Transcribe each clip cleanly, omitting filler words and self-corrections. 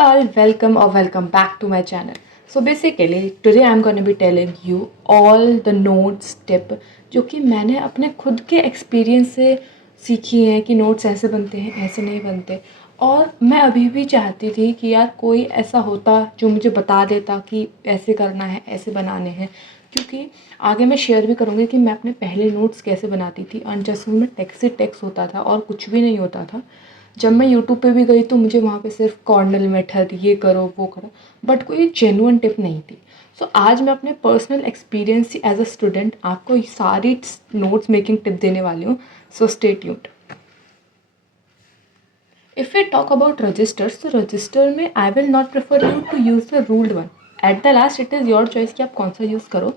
all, welcome or welcome back to my channel. So basically today I'm going to be telling you all the notes tip जो कि मैंने अपने खुद के experience से सीखी हैं कि नोट्स ऐसे बनते हैं, ऐसे नहीं बनते। और मैं अभी भी चाहती थी कि यार कोई ऐसा होता जो मुझे बता देता कि ऐसे करना है, ऐसे बनाने हैं, क्योंकि आगे मैं शेयर भी करूँगी कि मैं अपने पहले नोट्स कैसे बनाती थी। अनजस्ट में टेक्स्ट से टेक्स्ट होता था और कुछ भी नहीं होता था। जब मैं यूट्यूब पे भी गई तो मुझे वहाँ पे सिर्फ कॉर्नल मेथड, ये करो वो करो, बट कोई जेन्युइन टिप नहीं थी। सो आज मैं अपने पर्सनल एक्सपीरियंस से एज अ स्टूडेंट आपको ये सारी नोट्स मेकिंग टिप देने वाली हूँ। So stay tuned. If we talk about registers, तो रजिस्टर में I will not prefer you to use the ruled one. At the last it is your choice कि आप कौन सा यूज़ करो,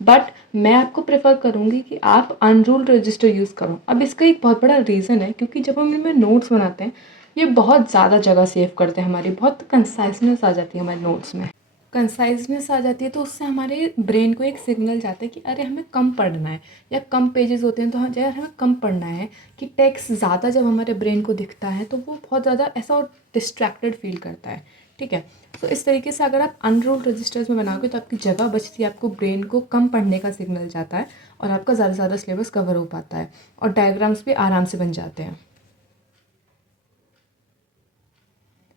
बट मैं आपको प्रेफर करूँगी कि आप अनरूल्ड रजिस्टर यूज़ करो। अब इसका एक बहुत बड़ा रीज़न है, क्योंकि जब हम इनमें नोट्स बनाते हैं ये बहुत ज़्यादा जगह सेव करते हैं हमारी, बहुत कंसाइजनेस आ जाती है हमारे नोट्स में। कंसाइजनेस आ जाती है तो उससे हमारे ब्रेन को एक सिग्नल जाता है कि अरे हमें कम पढ़ना है, या कम पेजेस होते हैं तो हम यार हमें कम पढ़ना है। कि टेक्स्ट ज़्यादा जब हमारे ब्रेन को दिखता है तो वो बहुत ज़्यादा ऐसा डिस्ट्रैक्टेड फील करता है। ठीक है, तो इस तरीके से अगर आप अनरूल्ड रजिस्टर्स में बनाओगे तो आपकी जगह बचती है, आपको ब्रेन को कम पढ़ने का सिग्नल जाता है और आपका ज़्यादा से ज़्यादा सिलेबस कवर हो पाता है और डायग्राम्स भी आराम से बन जाते हैं।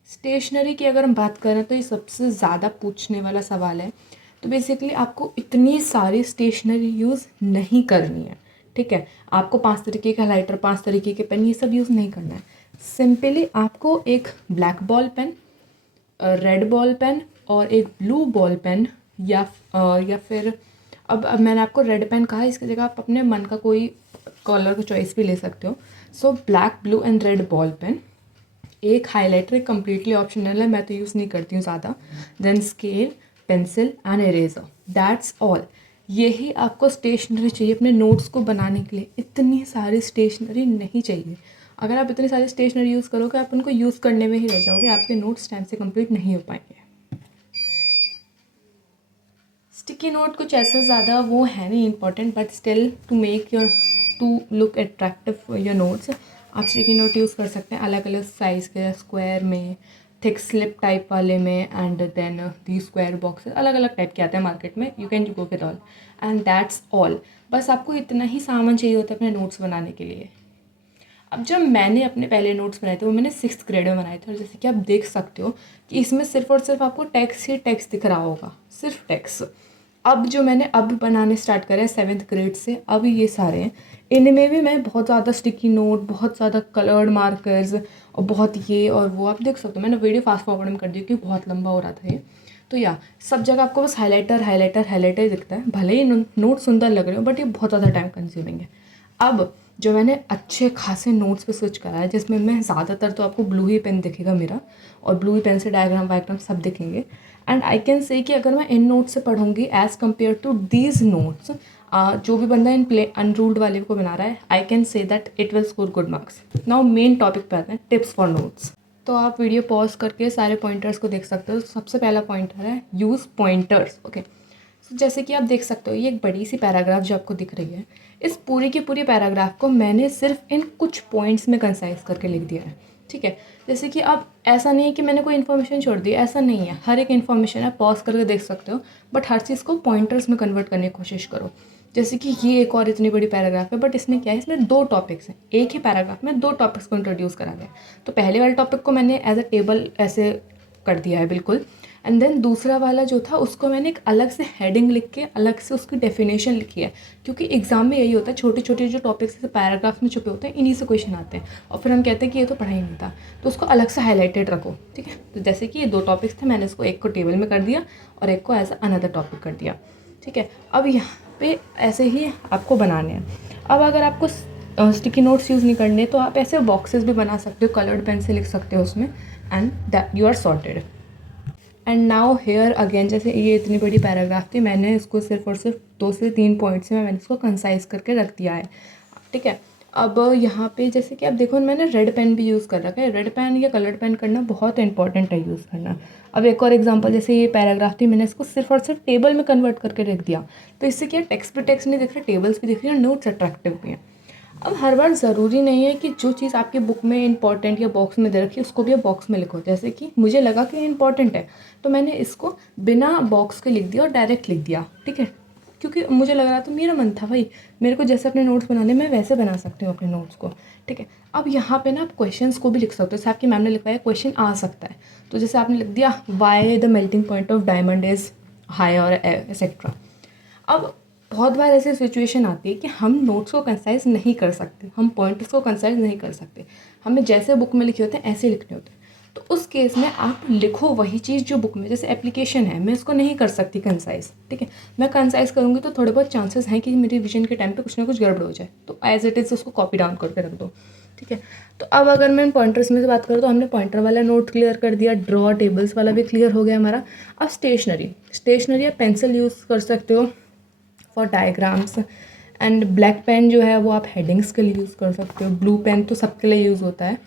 स्टेशनरी की अगर हम बात करें तो ये सबसे ज़्यादा पूछने वाला सवाल है। तो बेसिकली आपको इतनी सारी स्टेशनरी यूज़ नहीं करनी है। ठीक है, आपको 5 तरीके के हाइलाइटर, 5 तरीके के पेन, ये सब यूज़ नहीं करना है। सिंपली आपको एक black ball pen, red ball pen और एक ब्लू बॉल पेन, या फिर अब मैंने आपको रेड पेन कहा, इसकी जगह आप अपने मन का कोई कलर का चॉइस भी ले सकते हो। So black, blue and red ball pen, एक हाइलाइटर कम्प्लीटली ऑप्शनल है, मैं तो यूज़ नहीं करती हूँ ज़्यादा। Then scale, pencil and eraser, that's all. यही आपको स्टेशनरी चाहिए अपने नोट्स को बनाने के लिए। इतनी सारी स्टेशनरी नहीं चाहिए। अगर आप इतनी सारी स्टेशनरी यूज़ करोगे आप उनको यूज़ करने में ही रह जाओगे, आपके नोट्स टाइम से कंप्लीट नहीं हो पाएंगे। स्टिकी नोट कुछ ऐसा ज़्यादा वो है नहीं important, but still to look attractive your notes, आप स्टिकी नोट यूज़ कर सकते हैं अलग अलग साइज़ के, स्क्वायर में, थिक स्लिप टाइप वाले में, and then the square boxes अलग अलग टाइप के आते हैं मार्केट में। You can go with all and that's all. बस आपको इतना ही सामान चाहिए होता है अपने नोट्स बनाने के लिए। अब जब मैंने अपने पहले नोट्स बनाए थे वो मैंने 6th ग्रेड में बनाए थे, और जैसे कि आप देख सकते हो कि इसमें सिर्फ और सिर्फ आपको टेक्स्ट ही टेक्स्ट दिख रहा होगा, सिर्फ टेक्स्ट। अब जो मैंने अब बनाने स्टार्ट करे हैं 7th ग्रेड से, अब ये सारे हैं, इनमें भी मैं बहुत ज़्यादा स्टिकी नोट, बहुत ज़्यादा कलर्ड मार्कर्स और बहुत ये और वो, आप देख सकते हो। मैंने वीडियो फास्ट फॉरवर्ड में कर दी क्योंकि बहुत लंबा हो रहा था ये। तो या सब जगह आपको बस हाइलाइटर हाइलाइटर हाइलाइटर दिखता है, भले ही नोट सुंदर लग रहे हो बट ये बहुत ज़्यादा टाइम कंज्यूमिंग है। अब जो मैंने अच्छे खासे नोट्स पे स्विच करा है, जिसमें मैं ज़्यादातर तो आपको ब्लू ही पेन दिखेगा मेरा, और ब्लू ही पेन से डायग्राम वायग्राम सब दिखेंगे। एंड आई कैन से कि अगर मैं इन नोट्स से पढ़ूंगी as compared to these notes, जो भी बंदा इन अनरूल्ड वाले को बना रहा है, I can say that it will score good marks. Now main topic पे आते हैं, टिप्स फॉर नोट्स। तो आप वीडियो पॉज करके सारे पॉइंटर्स को देख सकते हो। सबसे पहला पॉइंटर है यूज़ पॉइंटर्स। ओके, तो जैसे कि आप देख सकते हो ये एक बड़ी सी पैराग्राफ जो आपको दिख रही है, इस पूरी की पूरी पैराग्राफ को मैंने सिर्फ इन कुछ पॉइंट्स में कंसाइज करके लिख दिया है। ठीक है, जैसे कि अब ऐसा नहीं है कि मैंने कोई इन्फॉर्मेशन छोड़ दी, ऐसा नहीं है। हर एक इन्फॉर्मेशन आप पॉज करके देख सकते हो, बट हर चीज़ को पॉइंटर्स में कन्वर्ट करने की कोशिश करो। जैसे कि ये एक और इतनी बड़ी पैराग्राफ है, बट इसमें क्या है, इसमें 2 टॉपिक्स हैं। एक ही पैराग्राफ में 2 टॉपिक्स को इंट्रोड्यूस करा गया। तो पहले वाले टॉपिक को मैंने एज अ टेबल ऐसे कर दिया है बिल्कुल, एंड देन दूसरा वाला जो था उसको मैंने एक अलग से हेडिंग लिख के अलग से उसकी डेफिनेशन लिखी है। क्योंकि एग्जाम में यही होता है, छोटे छोटे जो टॉपिक्स पैराग्राफ में छुपे होते हैं, इन्हीं से क्वेश्चन आते हैं और फिर हम कहते हैं कि ये तो पढ़ा ही नहीं था, तो उसको अलग से हाईलाइटेड रखो। ठीक है, तो जैसे कि ये 2 टॉपिक्स थे, मैंने इसको एक को टेबल में कर दिया और एक को एज अनदर टॉपिक कर दिया। ठीक है, अब यहाँ पे ऐसे ही आपको बनाने हैं। अब अगर आपको स्टिकी नोट्स यूज़ नहीं करने तो आप ऐसे बॉक्सेस भी बना सकते हो, कलर्ड पेन से लिख सकते हो उसमें, and that you are sorted. And now here again, जैसे ये इतनी बड़ी पैराग्राफ थी, मैंने इसको सिर्फ और सिर्फ 2 से 3 पॉइंट्स में मैंने इसको कंसाइज करके रख दिया है। ठीक है, अब यहाँ पे जैसे कि आप देखो मैंने रेड पेन भी यूज़ कर रखा है। रेड पेन या कलर्ड पेन करना बहुत इंपॉर्टेंट है यूज़ करना। अब एक और एग्जांपल, जैसे ये पैराग्राफ थी, मैंने इसको सिर्फ और सिर्फ टेबल में कन्वर्ट करके रख दिया, तो इससे क्या टेक्स्ट पे टेक्स्ट नहीं दिख रहा, टेबल्स भी दिख रही है और नोट्स अट्रैक्टिव भी हैं। अब हर बार ज़रूरी नहीं है कि जो चीज़ आपकी बुक में इंपॉर्टेंट या बॉक्स में दे रखी है उसको भी आप बॉक्स में लिखो। जैसे कि मुझे लगा कि इंपॉर्टेंट है तो मैंने इसको बिना बॉक्स के लिख दिया और डायरेक्ट लिख दिया, ठीक है, क्योंकि मुझे लग रहा था, मेरा मन था भाई, मेरे को जैसे अपने नोट्स बनाने, मैं वैसे बना सकती हूँ अपने नोट्स को, ठीक है। अब यहाँ पे ना आप क्वेश्चंस को भी लिख सकते हो। जैसे आपकी मैम ने लिखवाया क्वेश्चन आ सकता है, तो जैसे आपने लिख दिया why the melting point of diamond is high और एक्सेट्रा। अब बहुत बार ऐसी सिचुएशन आती है कि हम नोट्स को कंसाइज नहीं कर सकते, हम पॉइंट्स को कंसाइज नहीं कर सकते, हमें जैसे बुक में लिखे होते हैं ऐसे लिखने होते हैं। तो उस केस में आप लिखो वही चीज़ जो बुक में, जैसे एप्लीकेशन है, मैं इसको नहीं कर सकती कंसाइज, ठीक है, मैं कंसाइज करूँगी तो थोड़े बहुत चांसेस हैं कि मेरी रिवीजन के टाइम पे कुछ ना कुछ गड़बड़ हो जाए, तो एज इट इज़ उसको कॉपी डाउन करके रख दो, ठीक है। तो अब अगर मैं पॉइंटर्स में से बात करूँ तो हमने पॉइंटर वाला नोट क्लियर कर दिया, ड्रॉ टेबल्स वाला भी क्लियर हो गया हमारा। अब स्टेशनरी या पेंसिल यूज़ कर सकते हो for diagrams, and black pen जो है वो आप हेडिंग्स के लिए यूज़ कर सकते हो, ब्लू पेन तो सबके लिए यूज़ होता है,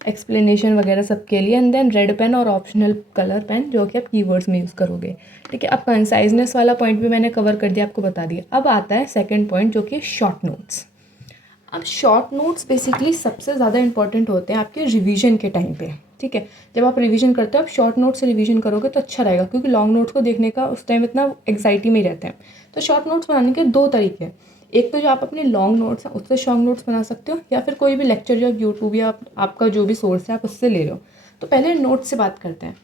एक्सप्लेनेशन वगैरह सबके लिए, एंड देन रेड पेन और ऑप्शनल कलर पेन जो कि आप कीवर्ड्स में यूज़ करोगे, ठीक है। अब कंसाइजनेस वाला पॉइंट भी मैंने कवर कर दिया, आपको बता दिया। अब आता है सेकंड पॉइंट जो कि शॉर्ट नोट्स। अब शॉर्ट नोट्स बेसिकली सबसे ज़्यादा इंपॉर्टेंट होते हैं आपके रिवीजन के टाइम पे, ठीक है। जब आप रिवीजन करते हो, आप शॉर्ट नोट से रिवीजन करोगे तो अच्छा रहेगा, क्योंकि लॉन्ग नोट्स को देखने का उस टाइम इतना एग्जाइटी में ही रहते हैं। तो शॉर्ट नोट्स बनाने के दो तरीके हैं, एक तो जो आप अपने लॉन्ग नोट्स हैं उससे शॉर्ट नोट्स बना सकते हो, या फिर कोई भी लेक्चर जो यूट्यूब या आपका जो भी सोर्स है आप उससे ले लो। तो पहले नोट्स से बात करते हैं।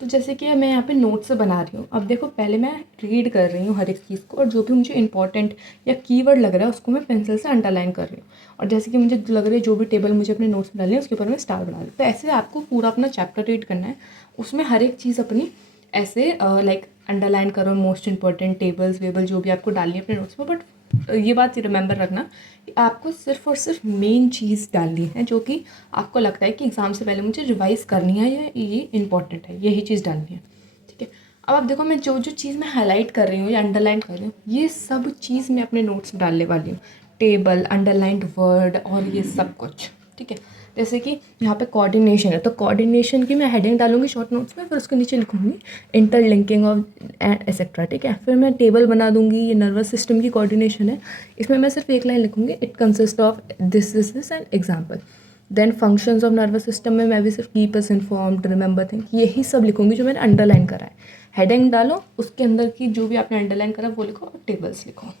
तो जैसे कि मैं यहाँ पे नोट्स से बना रही हूँ, अब देखो पहले मैं रीड कर रही हूँ हर एक चीज़ को, और जो भी मुझे इंपॉर्टेंट या कीवर्ड लग रहा है उसको मैं पेंसिल से अंडरलाइन कर रही हूँ, और जैसे कि मुझे लग रहा है जो भी टेबल मुझे अपने नोट्स में डालनी है उसके ऊपर मैं स्टार बना रही हूँ। तो ऐसे आपको पूरा अपना चैप्टर रीड करना है, उसमें हर एक चीज़ अपनी ऐसे लाइक अंडरलाइन करो, मोस्ट इंपॉर्टेंट टेबल्स वेबल जो भी आपको डालनी है अपने नोट्स में। बट ये बात रिमेंबर रखना कि आपको सिर्फ और सिर्फ मेन चीज़ डालनी है जो कि आपको लगता है कि एग्ज़ाम से पहले मुझे रिवाइज़ करनी है या ये इंपॉर्टेंट है, यही चीज़ डालनी है, ठीक है। अब आप देखो मैं जो जो चीज़ मैं हाईलाइट कर रही हूँ या अंडरलाइन कर रही हूँ, ये सब चीज़ मैं अपने नोट्स में डालने वाली हूँ, टेबल, अंडरलाइंड वर्ड और ये सब कुछ, ठीक है। जैसे कि यहाँ पे कोऑर्डिनेशन है, तो कोऑर्डिनेशन की मैं हेडिंग डालूंगी शॉर्ट नोट्स में, फिर उसके नीचे लिखूंगी इंटरलिंकिंग ऑफ एंड एक्सेट्रा, ठीक है। फिर मैं टेबल बना दूंगी, ये नर्वस सिस्टम की कोऑर्डिनेशन है, इसमें मैं सिर्फ एक लाइन लिखूंगी, it consist of this and example. Then functions of nervous system में मैं भी सिर्फ keep us informed, remember thing, यही सब लिखूंगी जो मैंने अंडरलाइन करा है। हेडिंग डालो, उसके अंदर की जो भी आपने अंडरलाइन करा वो लिखो और टेबल्स लिखो।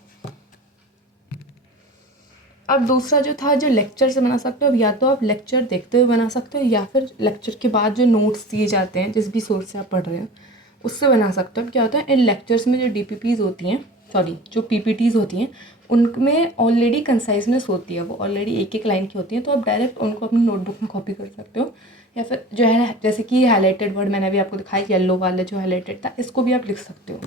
अब दूसरा जो था, जो लेक्चर से बना सकते हो, अब या तो आप लेक्चर देखते हुए बना सकते हो या फिर लेक्चर के बाद जो नोट्स दिए जाते हैं जिस भी सोर्स से आप पढ़ रहे हो उससे बना सकते हो। अब क्या होता है, इन लेक्चर्स में जो डीपीपीज होती हैं, सॉरी जो पीपीटीज होती हैं, उनमें ऑलरेडी कंसाइजनेस होती है, वो ऑलरेडी एक एक लाइन की होती हैं, तो आप डायरेक्ट उनको अपनी नोटबुक में कॉपी कर सकते हो। या फिर जो है जैसे कि हाईलाइटेड वर्ड मैंने अभी आपको दिखाया, येलो वाला जो हाईलाइटेड था, इसको भी आप लिख सकते हो।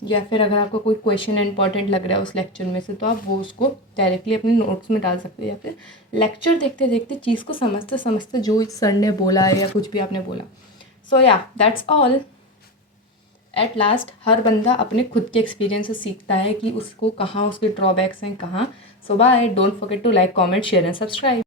या फिर अगर आपको कोई क्वेश्चन इंपॉर्टेंट लग रहा है उस लेक्चर में से, तो आप वो उसको डायरेक्टली अपने नोट्स में डाल सकते हो, या फिर लेक्चर देखते देखते चीज़ को समझते समझते जो सर ने बोला है या कुछ भी आपने बोला। सो या दैट्स ऑल। एट लास्ट हर बंदा अपने खुद के एक्सपीरियंस से सीखता है कि उसको कहाँ उसके ड्रॉबैक्स हैं कहाँ। So bye, don't forget to like, comment, share and subscribe.